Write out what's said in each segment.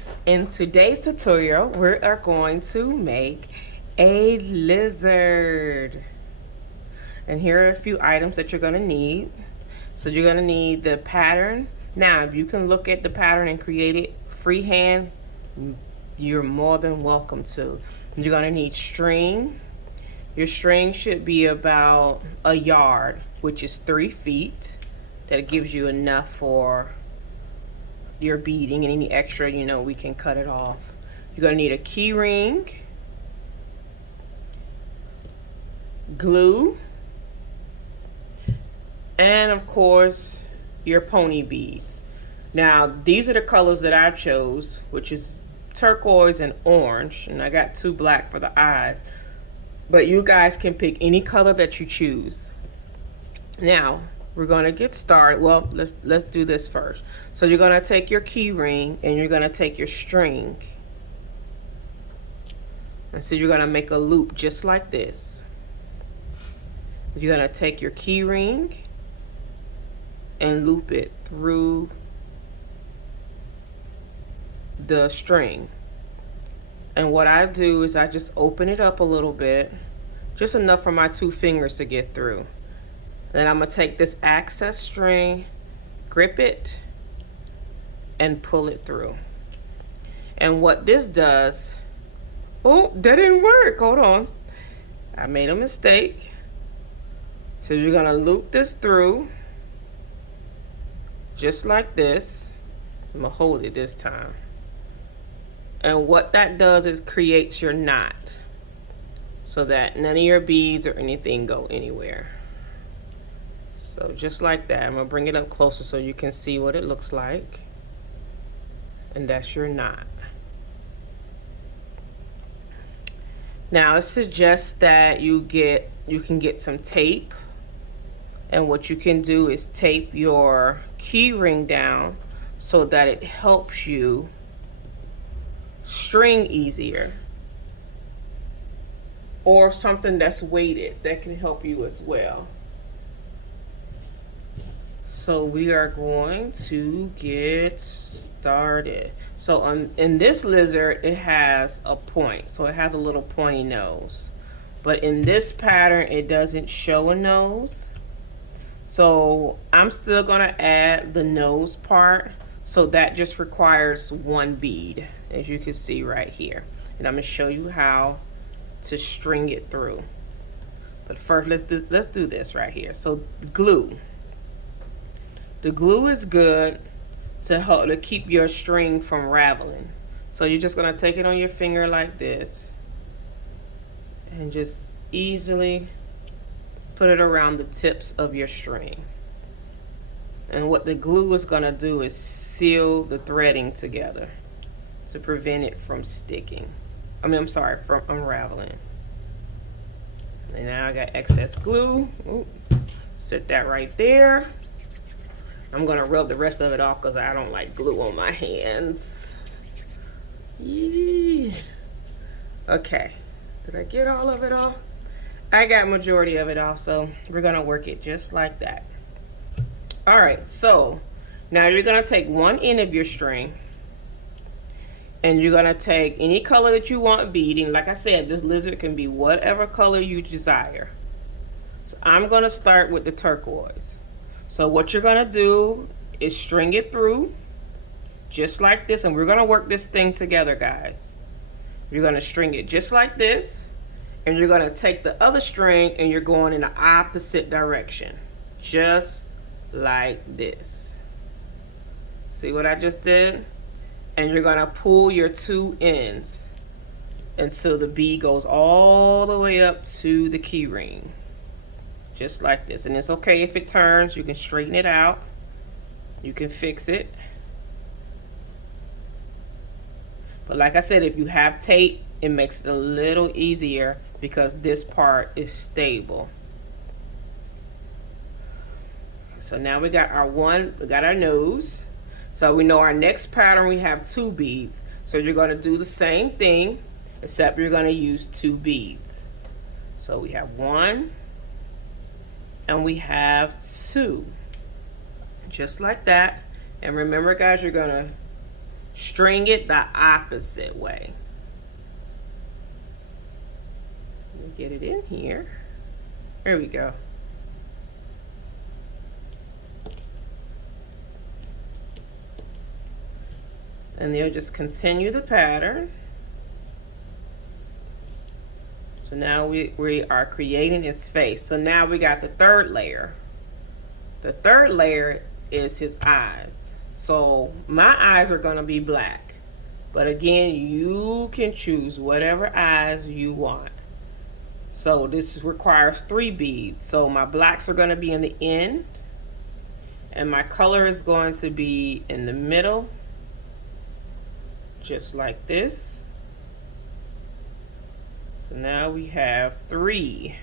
guys, in today's tutorial we are going to make a lizard, and here are a few items that you're going to need. So you're going to need the pattern. Now you can look at the pattern and create it freehand. You're more than welcome to. You're going to need string. Your string should be about a yard, which is 3 feet. That gives you enough for your beading, and any extra, we can cut it off. You're going to need a key ring, glue, and of course your pony beads. Now these are the colors that I chose, which is turquoise and orange, and I got 2 black for the eyes, but you guys can pick any color that you choose. Now we're going to get started. Well, let's do this first. So you're going to take your key ring and you're going to take your string, and so you're going to make a loop just like this. You're going to take your key ring and loop it through the string. And what I do is I just open it up a little bit, just enough for my 2 fingers to get through. Then I'm going to take this excess string, grip it, and pull it through. And what this does, oh, that didn't work. Hold on. I made a mistake. So you're going to loop this through, just like this. I'm going to hold it this time. And what that does is creates your knot, so that none of your beads or anything go anywhere. So just like that. I'm going to bring it up closer so you can see what it looks like. And that's your knot. Now it suggests that you can get some tape. And what you can do is tape your key ring down so that it helps you string easier. Or something that's weighted that can help you as well. So we are going to get started. So in this lizard, it has a point. So it has a little pointy nose. But in this pattern, it doesn't show a nose. So I'm still going to add the nose part. So that just requires 1 bead, as you can see right here. And I'm going to show you how to string it through. But first, let's do this right here. So glue. The glue is good to help to keep your string from raveling. So you're just going to take it on your finger like this and just easily put it around the tips of your string. And what the glue is going to do is seal the threading together to prevent it from sticking. From unraveling. And now I got excess glue. Ooh, set that right there. I'm going to rub the rest of it off because I don't like glue on my hands. Yee. Okay. Did I get all of it off? I got majority of it off, so we're going to work it just like that. All right, so now you're going to take 1 end of your string, and you're going to take any color that you want beading. Like I said, this lizard can be whatever color you desire. So I'm going to start with the turquoise. So what you're going to do is string it through just like this, and we're going to work this thing together, guys. You're going to string it just like this, and you're going to take the other string and you're going in the opposite direction, just like this. See what I just did? And you're going to pull your 2 ends until the bead goes all the way up to the key ring. Just like this. And it's okay if it turns. You can straighten it out. You can fix it. But like I said, if you have tape, it makes it a little easier because this part is stable. So now we got our nose. So we know our next pattern, we have 2 beads. So you're going to do the same thing, except you're going to use 2 beads. So we have 1 and we have 2, just like that. And remember, guys, you're going to string it the opposite way. Let me get it in here. There we go. And you'll just continue the pattern. So now we are creating his face. So now we got the third layer. The third layer is his eyes. So my eyes are gonna be black. But again, you can choose whatever eyes you want. So this requires 3 beads. So my blacks are gonna be in the end. And my color is going to be in the middle. Just like this. So now we have 3.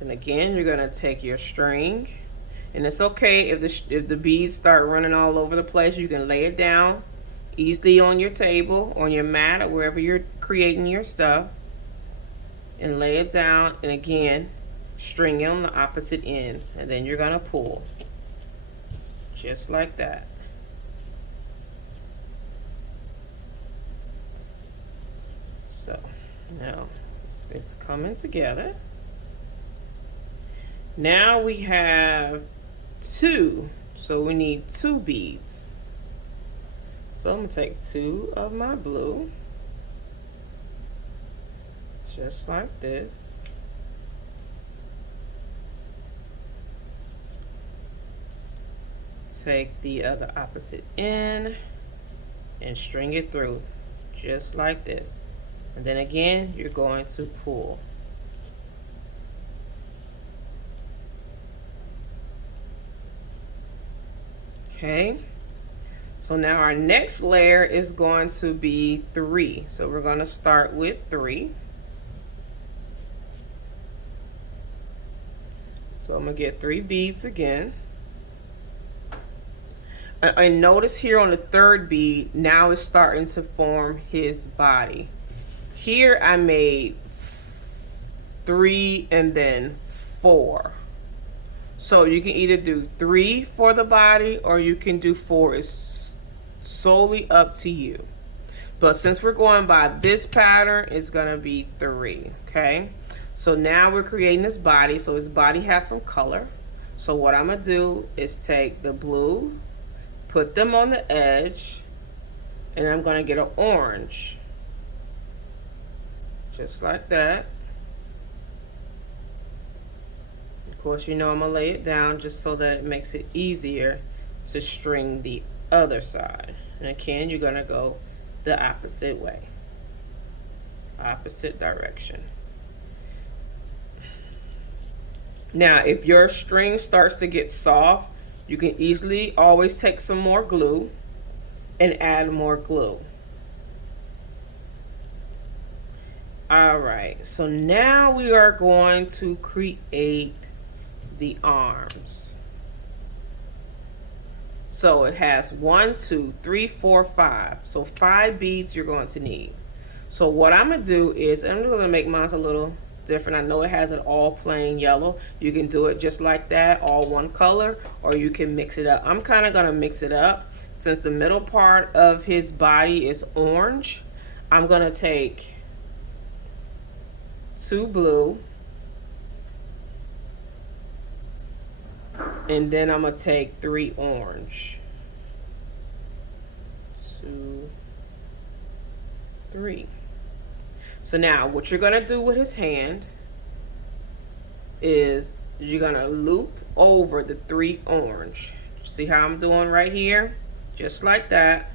And again, you're gonna take your string, and it's okay if the beads start running all over the place. You can lay it down easily on your table, on your mat, or wherever you're creating your stuff, and lay it down. And again, string it on the opposite ends, and then you're gonna pull, just like that. So now it's coming together. Now we have 2, so we need 2 beads. So I'm gonna take 2 of my blue, just like this. Take the other opposite end and string it through, just like this. And then again, you're going to pull. Okay, so now our next layer is going to be 3. So we're going to start with 3. So I'm going to get 3 beads again. And notice here on the 3rd bead, now it's starting to form his body. Here I made 3 and then 4. So you can either do 3 for the body or you can do 4. It's solely up to you. But since we're going by this pattern, it's gonna be 3, okay? So now we're creating his body. So his body has some color. So what I'm gonna do is take the blue, put them on the edge, and I'm gonna get an orange. Just like that. Of course, you know I'm gonna lay it down just so that it makes it easier to string the other side. And again, you're gonna go the opposite way, opposite direction. Now, if your string starts to get soft, you can easily always take some more glue and add more glue. All right, so now we are going to create the arms. So it has 1, 2, 3, 4, 5. So 5 beads you're going to need. So what I'm gonna do is I'm gonna make mine a little different. I know it has it all plain yellow. You can do it just like that, all one color, or you can mix it up. I'm kind of gonna mix it up. Since the middle part of his body is orange, I'm gonna take 2 blue, and then I'm gonna take 3 orange. 2, 3. So now what you're gonna do with his hand is you're gonna loop over the 3 orange. See how I'm doing right here? Just like that.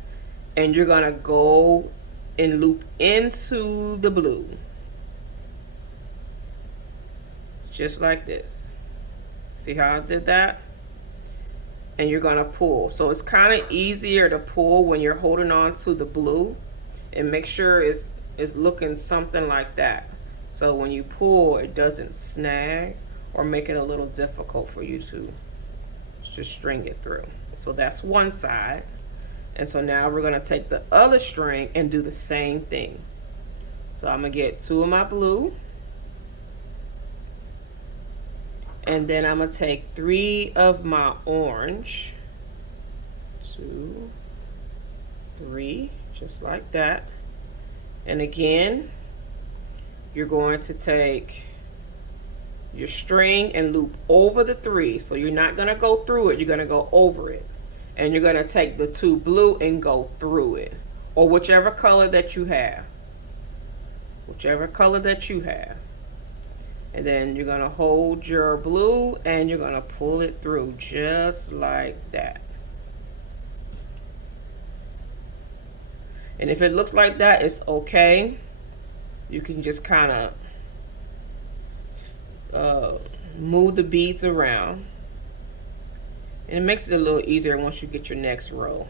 And you're gonna go and loop into the blue. Just like this. See how I did that? And you're gonna pull. So it's kind of easier to pull when you're holding on to the blue, and make sure it's looking something like that. So when you pull, it doesn't snag or make it a little difficult for you to string it through. So that's one side. And so now we're gonna take the other string and do the same thing. So I'm gonna get 2 of my blue, and then I'm gonna take 3 of my orange, 2, 3, just like that. And again, you're going to take your string and loop over the 3. So you're not going to go through it, you're going to go over it. And you're going to take the 2 blue and go through it, or whichever color that you have. Whichever color that you have. And then you're going to hold your blue and you're going to pull it through just like that. And if it looks like that, it's okay. You can just kind of move the beads around. And it makes it a little easier once you get your next row,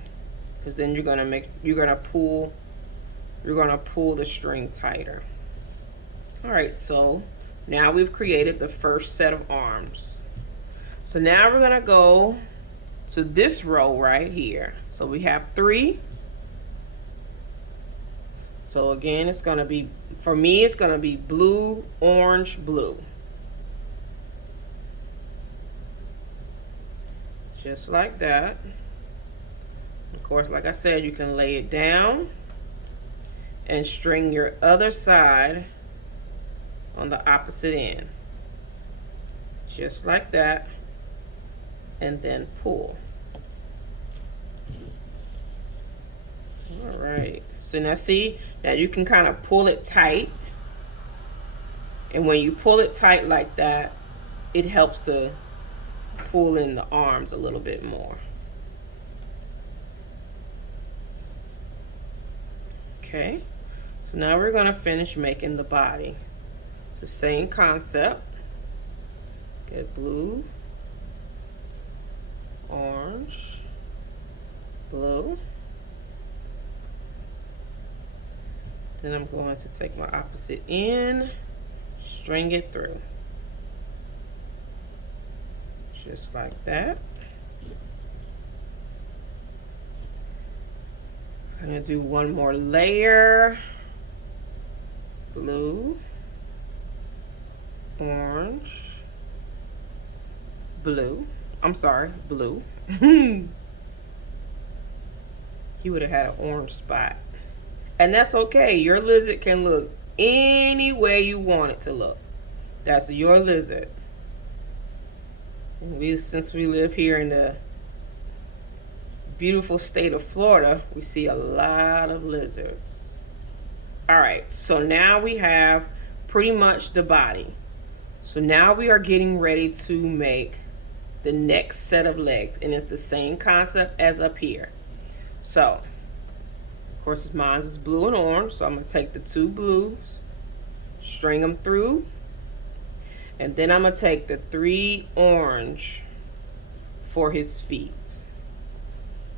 because then you're gonna pull the string tighter. All right, so now we've created the first set of arms. So now we're gonna go to this row right here. So we have 3. So again, it's gonna be, for me, it's gonna be blue, orange, blue. Just like that. Of course, like I said, you can lay it down and string your other side on the opposite end. Just like that. And then pull. All right. So now see, now you can kind of pull it tight. And when you pull it tight like that, it helps to pull in the arms a little bit more. Okay, so now we're going to finish making the body. It's the same concept. Get blue, orange, blue. Then I'm going to take my opposite end, string it through. Just like that. I'm going to do one more layer. Blue, orange, blue. I'm sorry, blue. You would have had an orange spot. And that's okay. Your lizard can look any way you want it to look. That's your lizard. And since we live here in the beautiful state of Florida, we see a lot of lizards. All right, so now we have pretty much the body. So now we are getting ready to make the next set of legs, and it's the same concept as up here. So, of course, mine is blue and orange, so I'm gonna take the 2 blues, string them through, and then I'm gonna take the 3 orange for his feet.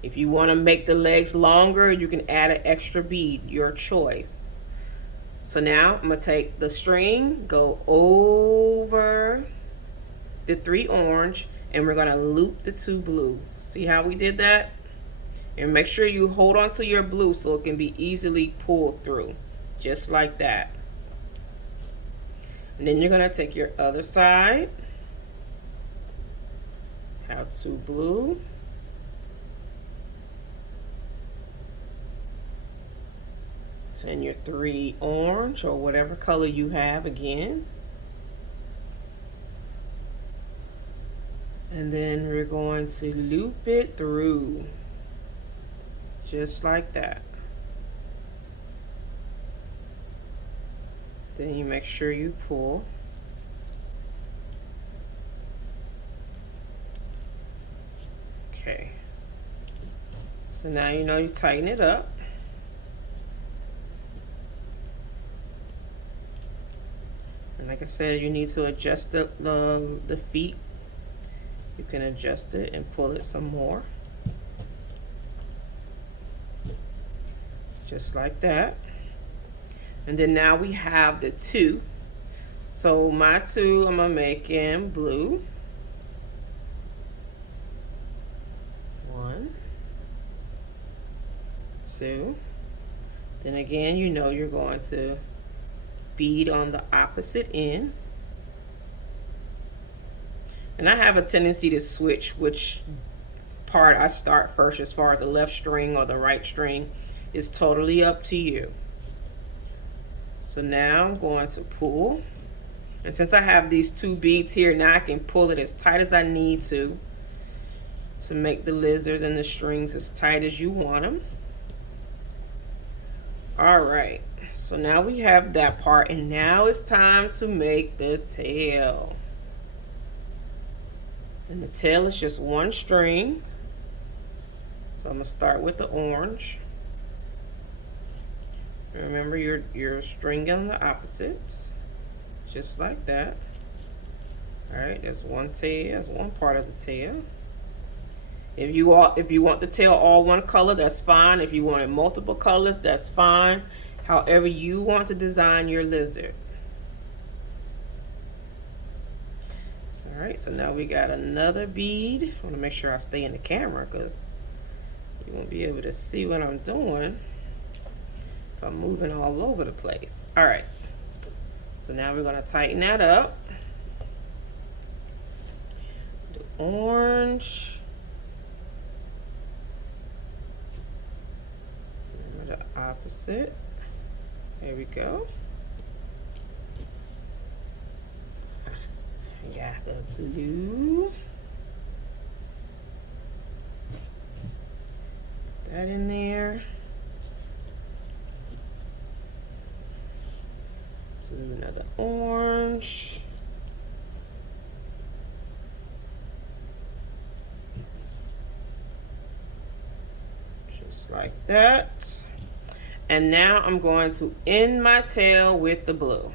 If you want to make the legs longer, you can add an extra bead, your choice. So now I'm going to take the string, go over the 3 orange, and we're going to loop the 2 blue. See how we did that? And make sure you hold on to your blue so it can be easily pulled through, just like that. And then you're going to take your other side, have 2 blue, and your 3 orange, or whatever color you have again. And then we're going to loop it through, just like that. Then you make sure you pull. Okay. So now you know you tighten it up. And like I said, you need to adjust the feet. You can adjust it and pull it some more. Just like that. And then now we have the 2. So my 2, I'm gonna make in blue. 1, 2. Then again, you know you're going to bead on the opposite end. And I have a tendency to switch which part I start first as far as the left string or the right string. Is totally up to you. So now I'm going to pull. And since I have these 2 beads here, now I can pull it as tight as I need to make the lizards and the strings as tight as you want them. All right, so now we have that part, and now it's time to make the tail. And the tail is just 1 string. So I'm gonna start with the orange. Remember, you're stringing on the opposites, just like that. All right, there's 1 tail. That's 1 part of the tail. If you want the tail all 1 color, that's fine. If you want it multiple colors, that's fine. However you want to design your lizard. All right, so now we got another bead. I want to make sure I stay in the camera because you won't be able to see what I'm doing if I'm moving all over the place. All right, so now we're going to tighten that up. The orange. Remember the opposite. There we go. Got the blue. Put that in there. So another orange. Just like that. And now I'm going to end my tail with the blue.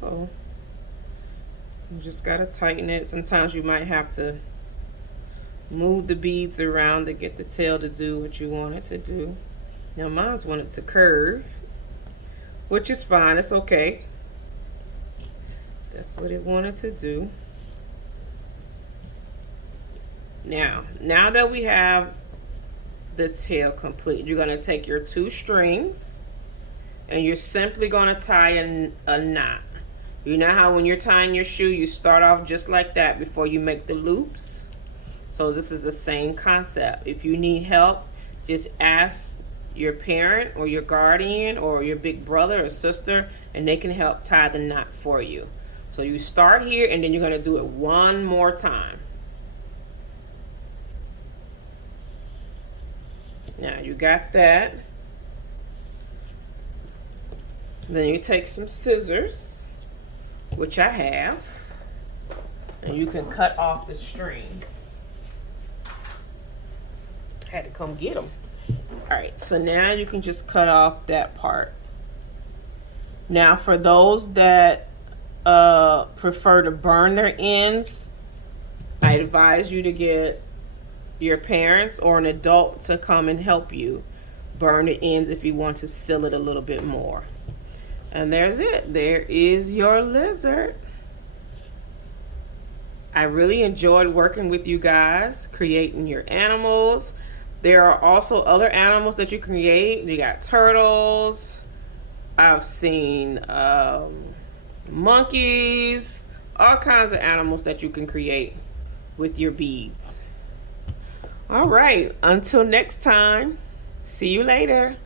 Oh, you just gotta tighten it. Sometimes you might have to move the beads around to get the tail to do what you want it to do. Now mine's wanted to curve, which is fine, it's okay. That's what it wanted to do. Now that we have the tail complete, you're gonna take your 2 strings and you're simply gonna tie a knot. You know how when you're tying your shoe, you start off just like that before you make the loops? So this is the same concept. If you need help, just ask your parent or your guardian or your big brother or sister, and they can help tie the knot for you. So you start here and then you're gonna do it 1 more time. Now you got that. Then you take some scissors, which I have, and you can cut off the string. Had to come get them. All right, so now you can just cut off that part. Now for those that prefer to burn their ends, I advise you to get your parents or an adult to come and help you burn the ends if you want to seal it a little bit more. And there's it. There is your lizard. I really enjoyed working with you guys, creating your animals. There are also other animals that you create. You got turtles. I've seen monkeys, all kinds of animals that you can create with your beads. All right, until next time, see you later.